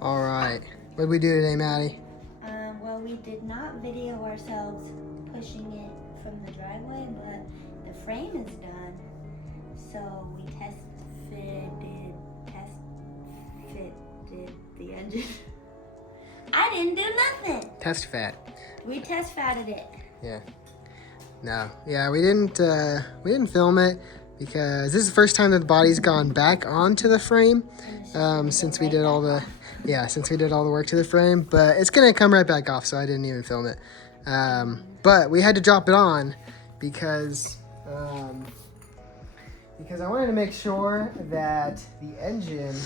All right. What did we do today, Maddie? Well, we did not video ourselves pushing it from the driveway, but the frame is done. So we fitted the engine. I didn't do nothing. Test fat. We test fatted it. Yeah. No. Yeah, we didn't film it because this is the first time that the body's gone back onto the frame since we did all the work to the frame. But it's gonna come right back off, so I didn't even film it. But we had to drop it on because I wanted to make sure that the engine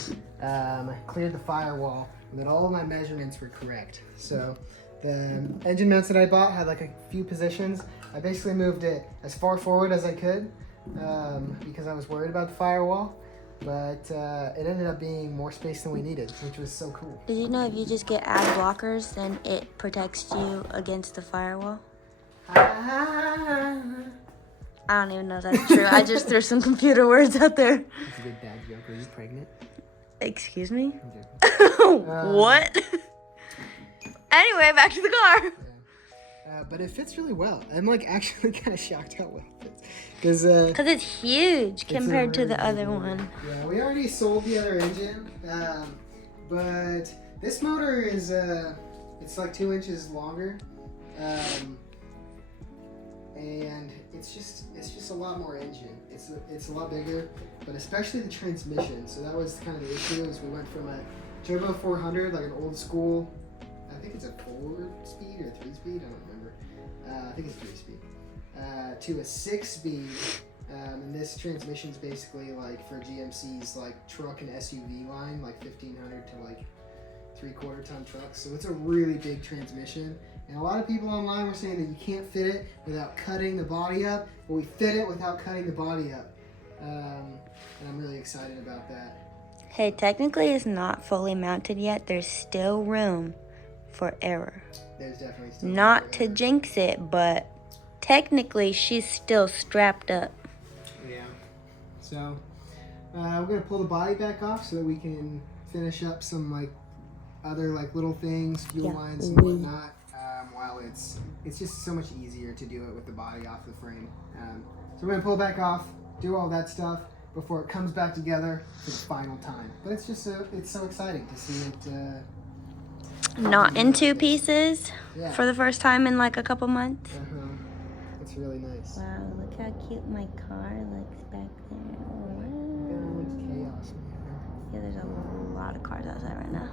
cleared the firewall and that all of my measurements were correct. So the engine mounts that I bought had like a few positions. I basically moved it as far forward as I could because I was worried about the firewall, but it ended up being more space than we needed, which was so cool. Did you know if you just get ad blockers, then it protects you against the firewall? I don't even know if that's true. I just threw some computer words out there. That's a good dad joke. Are you pregnant? Excuse me? What? Anyway, back to the car. Yeah. But it fits really well. I'm like actually kind of shocked how well it fits. Because it's huge compared to the other one. Yeah, we already sold the other engine. But this motor is, it's like 2 inches longer. And it's just a lot more engine. It's a lot bigger, but especially the transmission. So that was kind of the issue. Is we went from a turbo 400, like an old school, I think it's a 4-speed or 3-speed, I don't remember. I think it's 3-speed. To a 6-speed, and this transmission's basically like for GMC's like truck and SUV line, like 1500 to like 3/4 ton trucks. So it's a really big transmission. And a lot of people online were saying that you can't fit it without cutting the body up, but we fit it without cutting the body up. And I'm really excited about that. Hey, technically it's not fully mounted yet. There's still room for error. There's definitely still not to jinx it, but technically she's still strapped up. Yeah. So we're gonna pull the body back off so that we can finish up some like other like little things, fuel lines and whatnot. While it's just so much easier to do it with the body off the frame. So we're gonna pull it back off, do all that stuff before it comes back together for the final time. But it's just it's so exciting to see it. Not in two pieces for the first time in like a couple months. It's really nice. Wow, look how cute my car looks back there. Wow. It's chaos, man. Yeah, there's a lot of cars outside right now.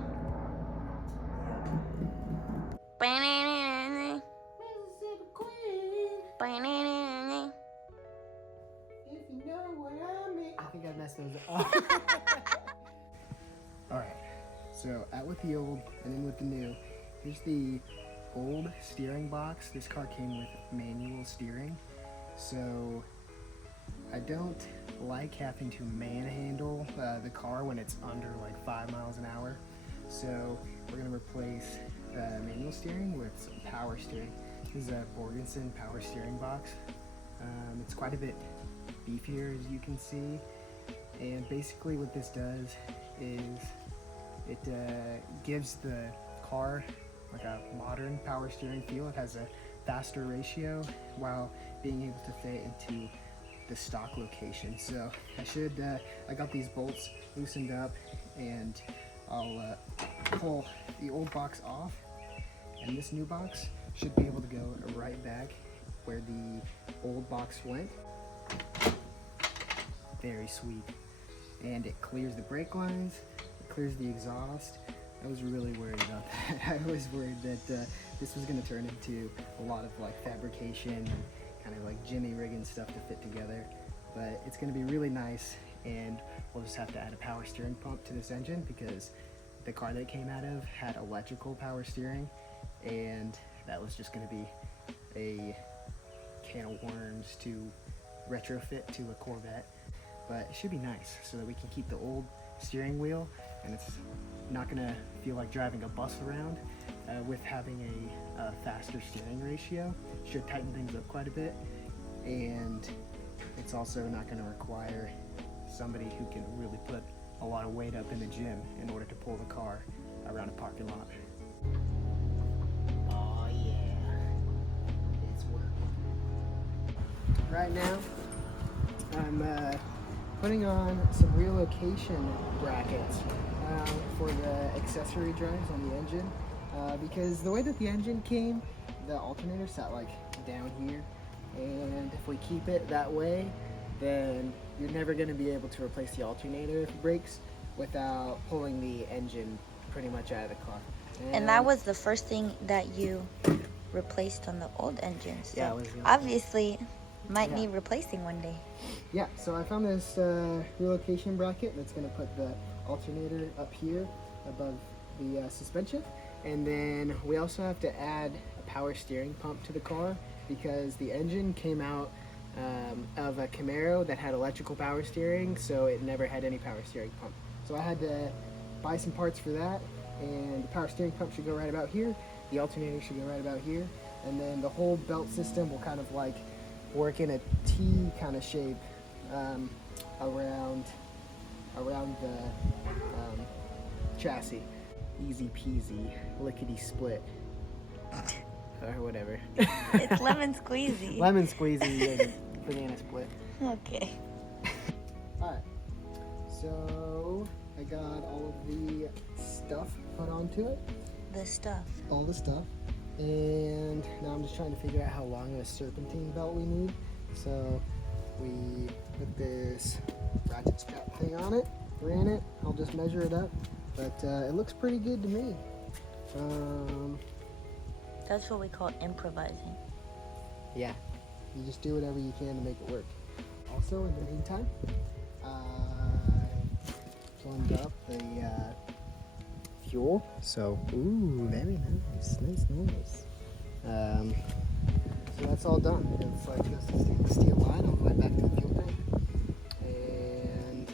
If you know what I mean. I think I messed those up. Alright, so out with the old and in with the new. Here's the old steering box. This car came with manual steering. So I don't like having to manhandle the car when it's under like 5 miles an hour. So we're gonna replace manual steering with some power steering. This is a Borgenson power steering box. It's quite a bit beefier, as you can see. And basically what this does is it gives the car like a modern power steering feel. It has a faster ratio while being able to fit into the stock location. So I got these bolts loosened up, and I'll pull the old box off, and this new box should be able to go right back where the old box went. Very sweet. And it clears the brake lines, it clears the exhaust. I was really worried about that. I was worried that this was going to turn into a lot of like fabrication and kind of like jimmy rigging stuff to fit together. But it's going to be really nice, and we'll just have to add a power steering pump to this engine because the car that it came out of had electrical power steering, and that was just going to be a can of worms to retrofit to a Corvette. But it should be nice so that we can keep the old steering wheel, and it's not gonna feel like driving a bus around with having a faster steering ratio. Should tighten things up quite a bit, and it's also not gonna require somebody who can really put a lot of weight up in the gym in order to pull the car around a parking lot. Oh yeah, it's working. Right now, I'm putting on some relocation brackets for the accessory drives on the engine because the way that the engine came, the alternator sat like down here, and if we keep it that way, then you're never going to be able to replace the alternator if it breaks without pulling the engine pretty much out of the car. And that was the first thing that you replaced on the old engine. So Yeah, it was the- obviously might Yeah. need replacing one day. Yeah, so I found this relocation bracket that's going to put the alternator up here above the suspension. And then we also have to add a power steering pump to the car because the engine came out of a Camaro that had electrical power steering, so it never had any power steering pump. So I had to buy some parts for that, and the power steering pump should go right about here, the alternator should go right about here, and then the whole belt system will kind of like work in a T kind of shape around the chassis. Easy peasy, lickety split, or whatever. It's lemon squeezy. Lemon squeezy and banana split. Okay. Alright, so I got all of the stuff put onto it, The stuff. all the stuff, and now I'm just trying to figure out how long of a serpentine belt we need. So we put this ratchet strap thing on it, ran it, I'll just measure it up, but it looks pretty good to me. That's what we call improvising. Yeah, you just do whatever you can to make it work. Also, in the meantime, I plumbed up the fuel. So, ooh, very nice, nice. So that's all done. It's like just a stainless steel line all the way back to the fuel tank. And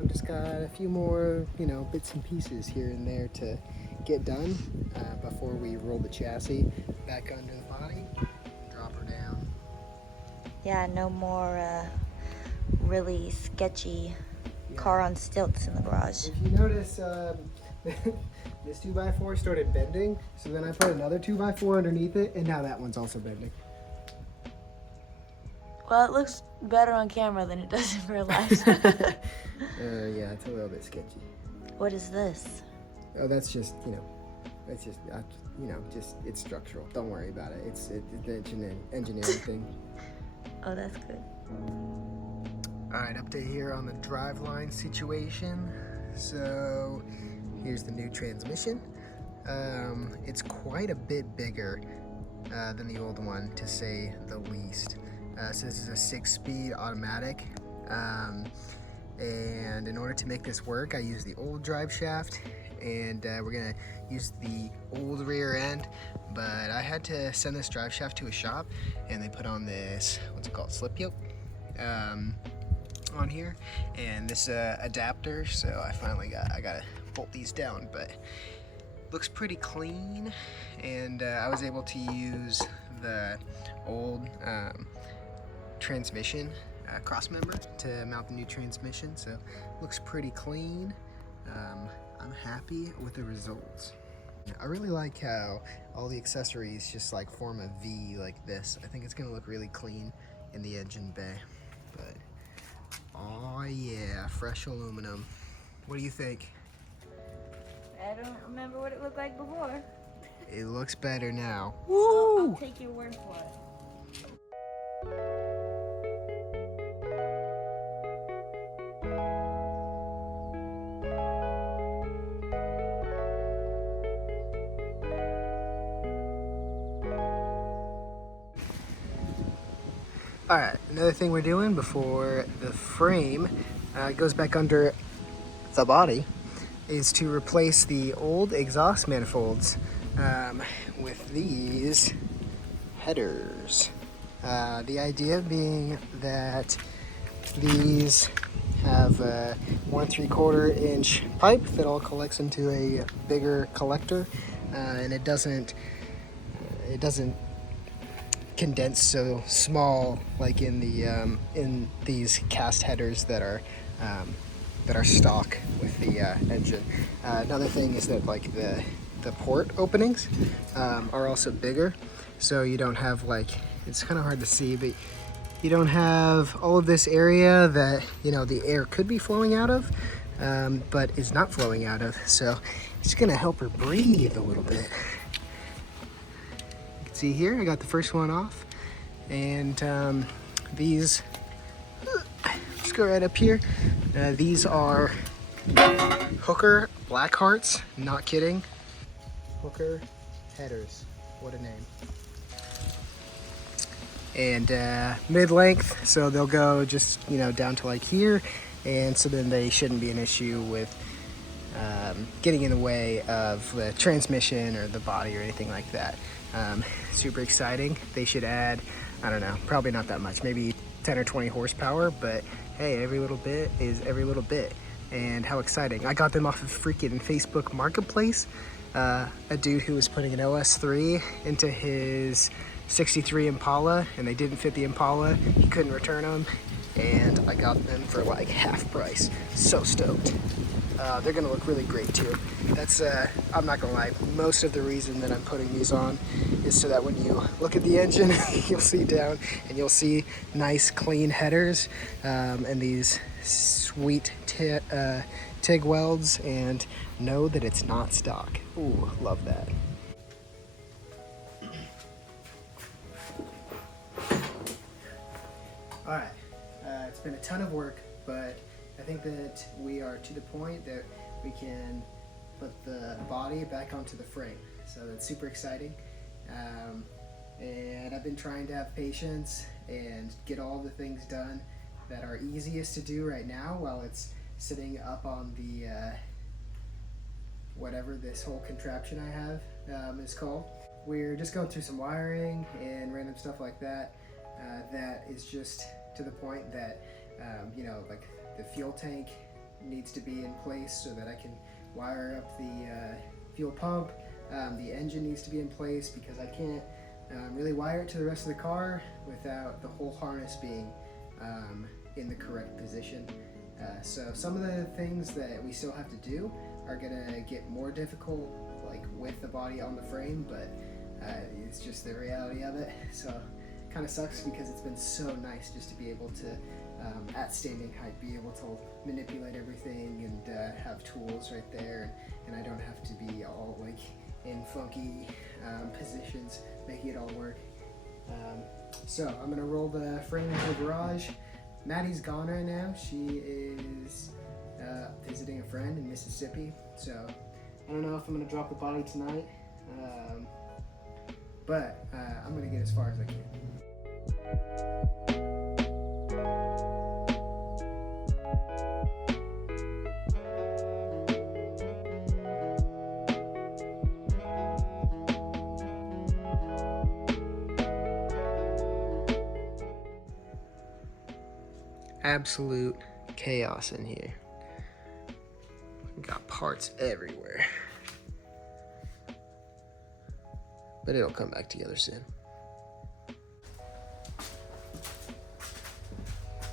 I've just got a few more, bits and pieces here and there to get done before we roll the chassis back under the body, drop her down. Yeah, no more really sketchy car on stilts in the garage. If you notice, this 2x4 started bending, so then I put another 2x4 underneath it, and now that one's also bending. Well, it looks better on camera than it does in real life. Yeah, it's a little bit sketchy. What is this? Oh, that's just, it's just, it's structural. Don't worry about it. It's the engineering thing. Oh, that's good. All right, update here on the driveline situation. So here's the new transmission. It's quite a bit bigger than the old one, to say the least. So this is a 6-speed automatic. And in order to make this work, I use the old drive shaft, and we're gonna use the old rear end, but I had to send this drive shaft to a shop, and they put on this, what's it called, slip yoke on here, and this adapter, so I gotta bolt these down, but looks pretty clean, and I was able to use the old transmission cross member to mount the new transmission, so looks pretty clean. I'm happy with the results. I really like how all the accessories just like form a V like this. I think it's gonna look really clean in the engine bay. But oh yeah, fresh aluminum. What do you think? I don't remember what it looked like before. It looks better now. I'll take your word for it. Alright, another thing we're doing before the frame goes back under the body is to replace the old exhaust manifolds with these headers. The idea being that these have a 1 3/4 inch pipe that all collects into a bigger collector, and it doesn't condense so small like in the in these cast headers that are that are stock with the engine. Another thing is that like the port openings are also bigger, so you don't have like, it's kind of hard to see, but you don't have all of this area that, you know, the air could be flowing out of, but is not flowing out of. So it's gonna help her breathe a little bit. You can see here, I got the first one off, and these, let's go right up here. These are Hooker Black Hearts, not kidding. Hooker headers, what a name. And mid-length, so they'll go just, you know, down to like here, and so then they shouldn't be an issue with getting in the way of the transmission or the body or anything like that. Super exciting. They should add, I don't know, probably not that much, maybe 10 or 20 horsepower, but hey, every little bit is every little bit. And how exciting. I got them off of freaking Facebook Marketplace. A dude who was putting an OS3 into his 63 Impala, and they didn't fit the Impala. He couldn't return them, and I got them for like half price. So stoked. They're gonna look really great too. That's, I'm not gonna lie, most of the reason that I'm putting these on is so that when you look at the engine, you'll see down and you'll see nice clean headers, and these sweet TIG welds, and know that it's not stock. Ooh, love that. All right, it's been a ton of work, but I think that we are to the point that we can put the body back onto the frame. So that's super exciting. And I've been trying to have patience and get all the things done that are easiest to do right now while it's sitting up on the, whatever this whole contraption I have is called. We're just going through some wiring and random stuff like that. That is just to the point that, you know, like the fuel tank needs to be in place so that I can wire up the fuel pump. The engine needs to be in place because I can't really wire it to the rest of the car without the whole harness being in the correct position. So some of the things that we still have to do are gonna get more difficult, like with the body on the frame, but it's just the reality of it. So kind of sucks because it's been so nice just to be able to, at standing height, be able to manipulate everything and have tools right there, and I don't have to be all like in funky positions making it all work. So I'm gonna roll the frame into the garage. Maddie's gone right now. She is visiting a friend in Mississippi, so I don't know if I'm gonna drop the body tonight, but I'm gonna get as far as I can. Absolute chaos in here. Got parts everywhere. But it'll come back together soon.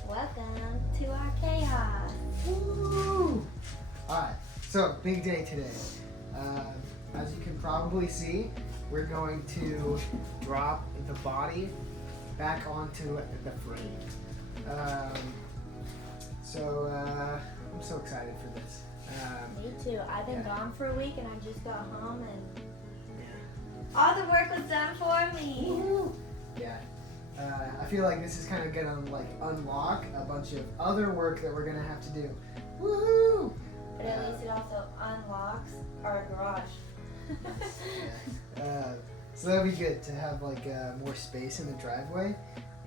Welcome to our chaos. Woo! Alright, so big day today. As you can probably see, we're going to drop the body back onto the frame. I'm so excited for this. Me too. I've been gone for a week and I just got home and all the work was done for me. Woo-hoo. Yeah. I feel like this is kind of gonna like unlock a bunch of other work that we're gonna have to do. Woohoo! But at least it also unlocks our garage. So that'll be good to have like more space in the driveway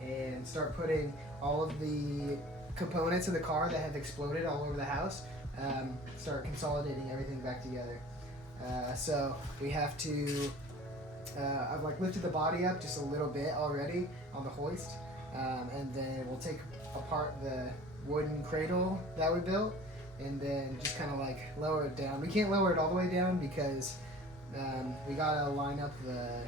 and start putting all of the components of the car that have exploded all over the house, start consolidating everything back together. So we have to, I've like lifted the body up just a little bit already on the hoist, and then we'll take apart the wooden cradle that we built and then just kind of like lower it down. We can't lower it all the way down because we gotta line up the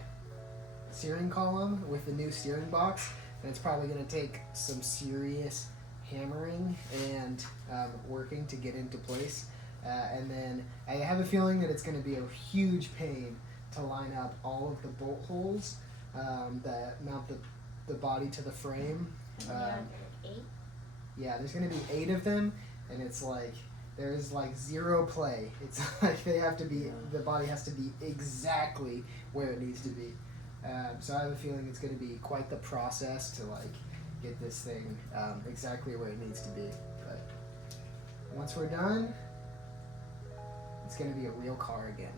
steering column with the new steering box, and it's probably gonna take some serious hammering and working to get into place. And then I have a feeling that it's going to be a huge pain to line up all of the bolt holes that mount the body to the frame. Eight? Yeah, there's going to be 8 of them, and it's like there's like zero play. It's like the body has to be exactly where it needs to be. So I have a feeling it's going to be quite the process to like get this thing exactly where it needs to be. But once we're done, it's going to be a real car again.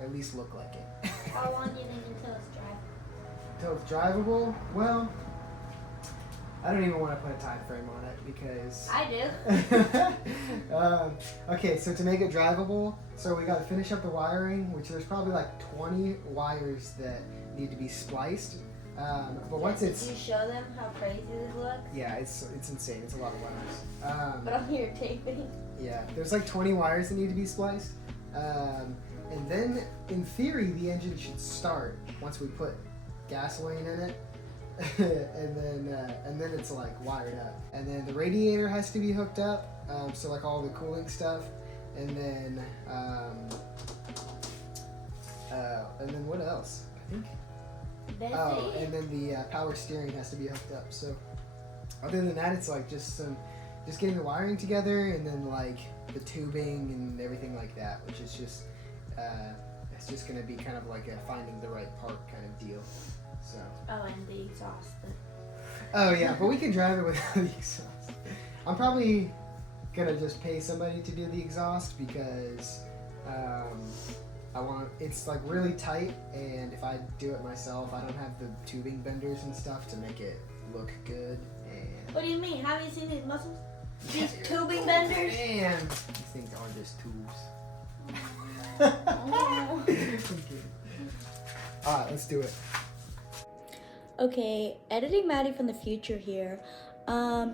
At least look like it. How long do you think until it's dry? Until it's drivable? Well, I don't even want to put a time frame on it because... I do. Okay, so to make it drivable, so we got to finish up the wiring, which there's probably like 20 wires that need to be spliced. But once Did it's... you show them how crazy this looks? Yeah, it's insane. It's a lot of wires. But on your taping. Yeah, there's like 20 wires that need to be spliced. And then, in theory, the engine should start once we put gasoline in it. and then it's like wired up. And then the radiator has to be hooked up, so like all the cooling stuff. And then what else? I think. And then the power steering has to be hooked up. So other than that, it's like just getting the wiring together, and then like the tubing and everything like that, which is just it's just gonna be kind of like a finding the right part kind of deal. So. Oh, and the exhaust. Oh yeah, but we can drive it without the exhaust. I'm probably gonna just pay somebody to do the exhaust because it's like really tight, and if I do it myself, I don't have the tubing benders and stuff to make it look good. And What do you mean? Have you seen these muscles? These tubing benders? And these things are just tubes. Oh. Alright, let's do it. Okay, editing Maddie from the future here.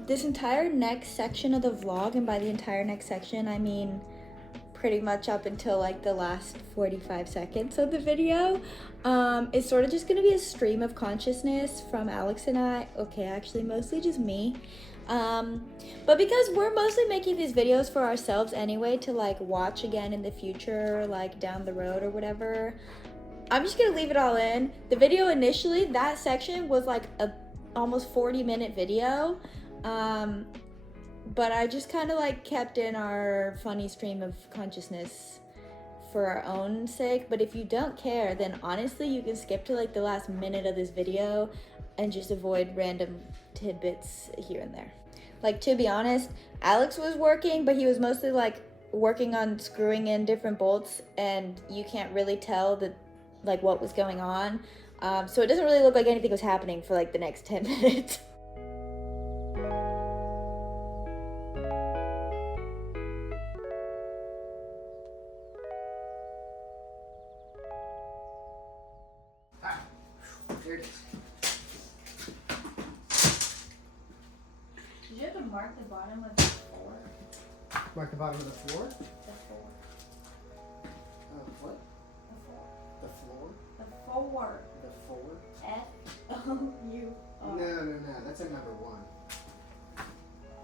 This entire next section of the vlog, and by the entire next section, I mean pretty much up until like the last 45 seconds of the video, is sort of just gonna be a stream of consciousness from Alex and I. Okay, actually mostly just me. But because we're mostly making these videos for ourselves anyway to like watch again in the future, like down the road or whatever, I'm just gonna leave it all in. The video initially, that section was like a almost 40-minute video, but I just kind of like kept in our funny stream of consciousness for our own sake. But if you don't care, then honestly you can skip to like the last minute of this video and just avoid random tidbits here and there. Like, to be honest, Alex was working, but he was mostly like working on screwing in different bolts, and you can't really tell that like what was going on, so it doesn't really look like anything was happening for like the next 10 minutes. There it is. Did you have to mark the bottom of the floor? Mark the bottom of the floor? The floor. What? The The floor? floor. The floor. The floor? F-O-U-R. No, that's a number 1.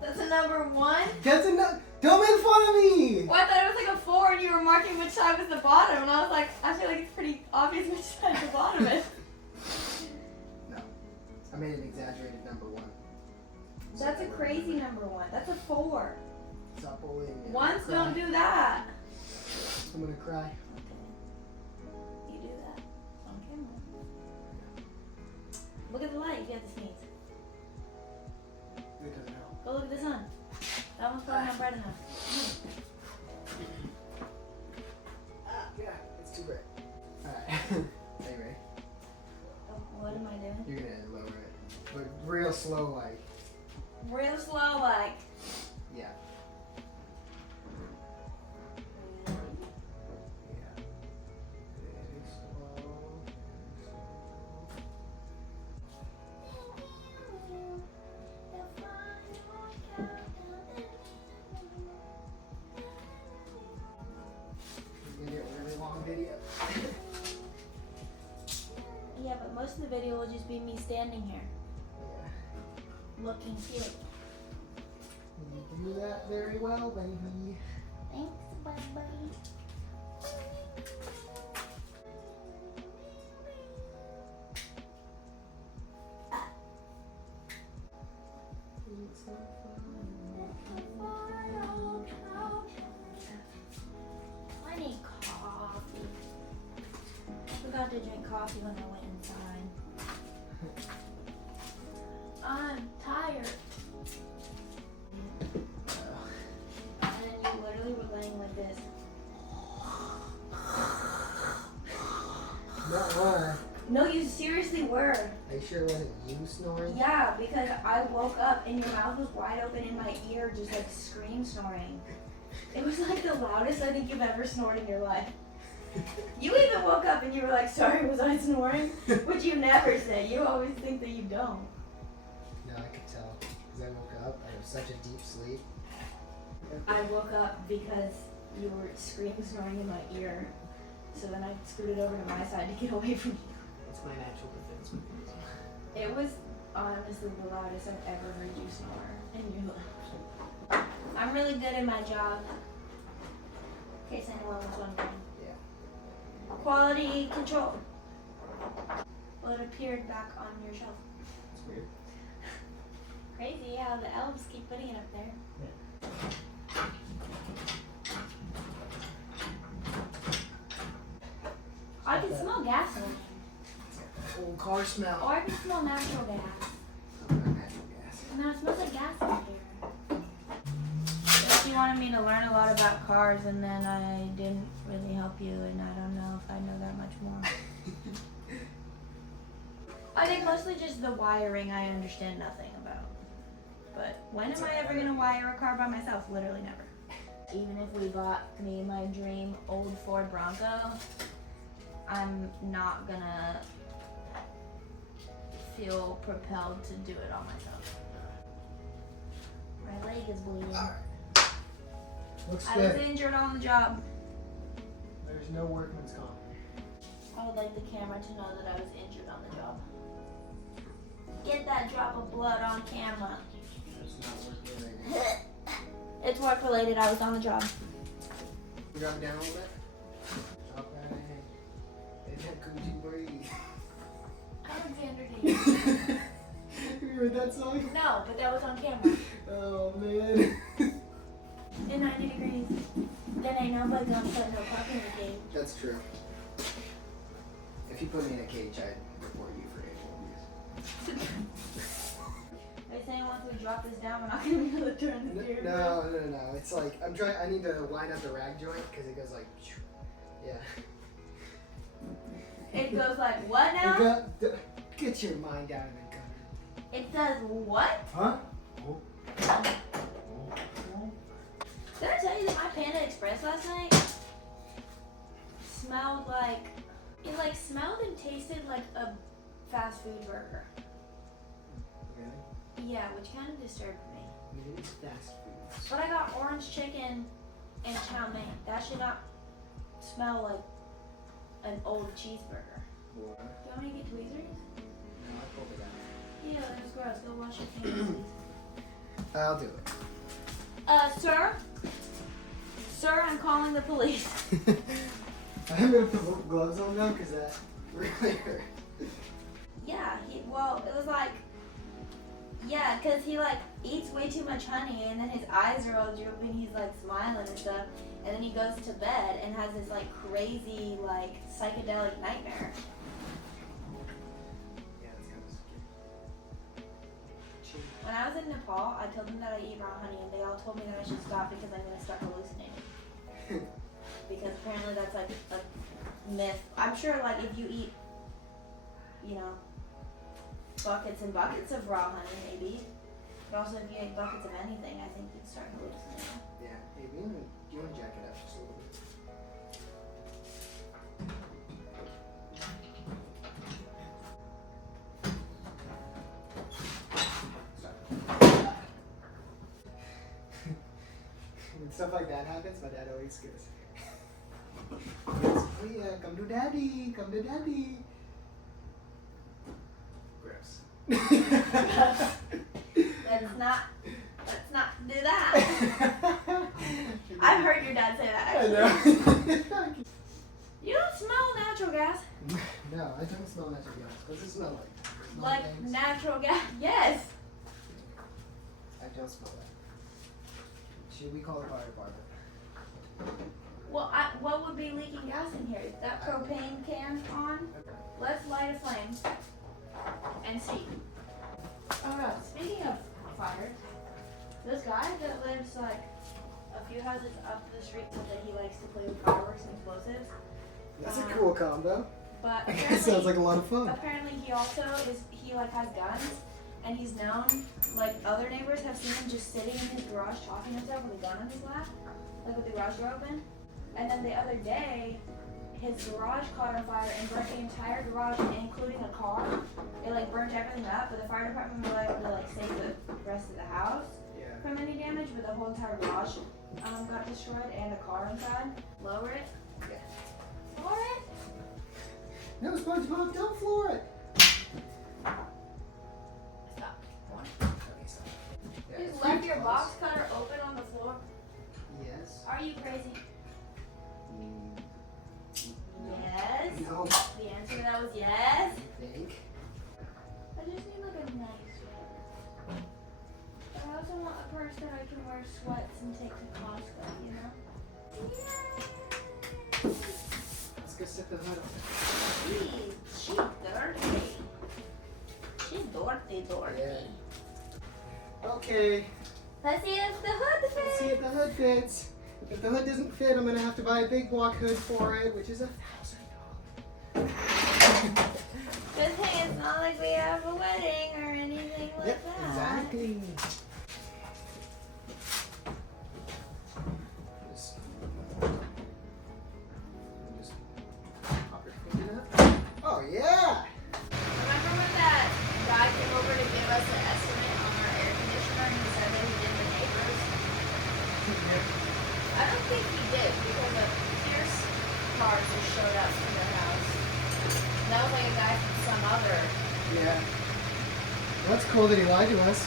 That's a number 1? That's a no. Don't make fun of me! Well, I thought it was like a 4 and you were marking which side was the bottom, and I was like, I feel like it's pretty obvious which side the bottom is. No. I made an exaggerated number 1. That's a crazy number 1. That's a 4. Stop bullying me. Ones don't do that. I'm gonna cry. Okay. You do that on camera. Look at the light if you have to sneeze. It doesn't help. Go look at the sun. That one's probably not bright enough. Yeah, it's too bright. Alright. Are you ready? Oh, what am I doing? You're gonna lower it. But real slow, like. Real slow, like. Yeah. Yeah. Very slow. It's gonna get a really long video. Yeah, but most of the video will just be me standing here, Yeah. looking cute. You do that very well, baby. Thanks, bye-bye. I need coffee. I forgot to drink coffee when I went inside. I'm tired. And then you literally were laying like this. Nuh-uh. No, you seriously were. Are you sure it wasn't you snoring? Yeah, because I woke up and your mouth was wide open in my ear, just like scream snoring. It was like the loudest I think you've ever snored in your life. You even woke up and you were like, sorry, was I snoring? Which you never say. You always think that you don't. No, I could tell. Because I woke up. I was such a deep sleep. I woke up because you were scream snoring in my ear. So then I scooted over to my side to get away from you. That's my natural defense mechanism. It was honestly the loudest I've ever heard you snore. And you I'm really good at my job. In case anyone was wondering. Yeah. Quality control. Well, it appeared back on your shelf. It's weird. Crazy how the elves keep putting it up there. I can smell gasoline. Old car smell. Or I can smell natural gas. Natural gas. No, it smells like gas in here. She wanted me to learn a lot about cars, and then I didn't really help you, and I don't know if I know that much more. I think mostly just the wiring I understand nothing about. But when am I ever going to wire a car by myself? Literally never. Even if we got me my dream old Ford Bronco, I'm not going to feel propelled to do it all myself. My leg is bleeding. Alright. Looks I good. was injured on the job. There's no workman's comp. I would like the camera to know that I was injured on the job. Get that drop of blood on camera. That's not work related. It's work related. I was on the job. Drop it down a little bit. Drop that in. Is that Gucci breathe? Alexander Davis. You heard that song? No, but that was on camera. Oh man. In 90 degrees. Then ain't nobody gonna put no puppy in the cage. That's true. If you put me in a cage, I'd report you for animal abuse. Are you saying once we drop this down, we're not gonna be able to turn the steering wheel? No. It's like I'm trying. I need to line up the rag joint because it goes like, yeah. It goes like what now? Get your mind out of the gutter. It does what? Huh? Did I tell you that my Panda Express last night smelled like, it like smelled and tasted like a fast food burger. Really? Yeah, which kind of disturbed me. Maybe it's fast food. But I got orange chicken and chow mein. That should not smell like an old cheeseburger. What? Do you want me to get tweezers? No, I pulled it out. Yeah, that was gross. Go wash your hands, please. I'll do it. Sir? Sir, I'm calling the police. I'm gonna put gloves on now because that really hurt. Yeah, well, it was like, yeah, because he like eats way too much honey and then his eyes are all drooping, he's like smiling and stuff, and then he goes to bed and has this like crazy like psychedelic nightmare. Yeah, that's kind of scary. When I was in Nepal, I told them that I eat raw honey and they all told me that I should stop because I'm going to start hallucinating. Because apparently that's like a myth. I'm sure like if you eat, you know, buckets and buckets of raw honey maybe, but also if you ate buckets of anything, I think you'd start hallucinating. Yeah. Hey, do you want to jack it up just a little bit? When stuff like that happens, my dad always goes, oh yeah, come to daddy, come to daddy. Gross. Let's not do do that. I've heard your dad say that, I actually. know. You don't smell natural gas. No, I don't smell natural gas. What does it smell like? Smell Like things? natural gas. Yes. I don't smell that. Should we call the fire department? Well, what would be leaking gas in here? Is that propane can on? Let's light a flame and see. Oh no, speaking of fire, this guy that lives like a few houses up the street said that he likes to play with fireworks and explosives. That's a cool combo. But That sounds like a lot of fun. apparently he also like has guns, and he's known, like other neighbors have seen him just sitting in his garage talking to himself with a gun on his lap, like with the garage door open. And then the other day, his garage caught on fire and burnt the entire garage, including a car. It like burnt everything up, but the fire department was able to like save the rest of the house Yeah. from any damage, but the whole entire garage got destroyed and a car inside. Lower it. Yeah. Lower it. No, SpongeBob, don't floor it. Stop. Okay, stop. Yeah, You it's just pretty left your close. box cutter open on the floor. Yes. Are you crazy? Mm, Yes. no, The answer to that was yes. I think. I just need like a nice sweater. But I also want a purse that I can wear sweats and take to Costco, you know? Yay! Let's go set the hood on. She's dirty. She's dirty. Yeah. Okay, Let's see if the hood let's see fits. if the hood fits. If the hood doesn't fit, I'm gonna have to buy a big block hood for it, which is $1,000. Good thing it's not like we have a wedding or anything like Yep, that. exactly. Just pop your foot in it. Oh yeah! Remember when that guy came over to give us an estimate on our air conditioner and he said that he did the neighbors? I don't think he did because a Pierce car just showed up to their house. And that was like a guy from some other. Yeah. Well, that's cool that he lied to us.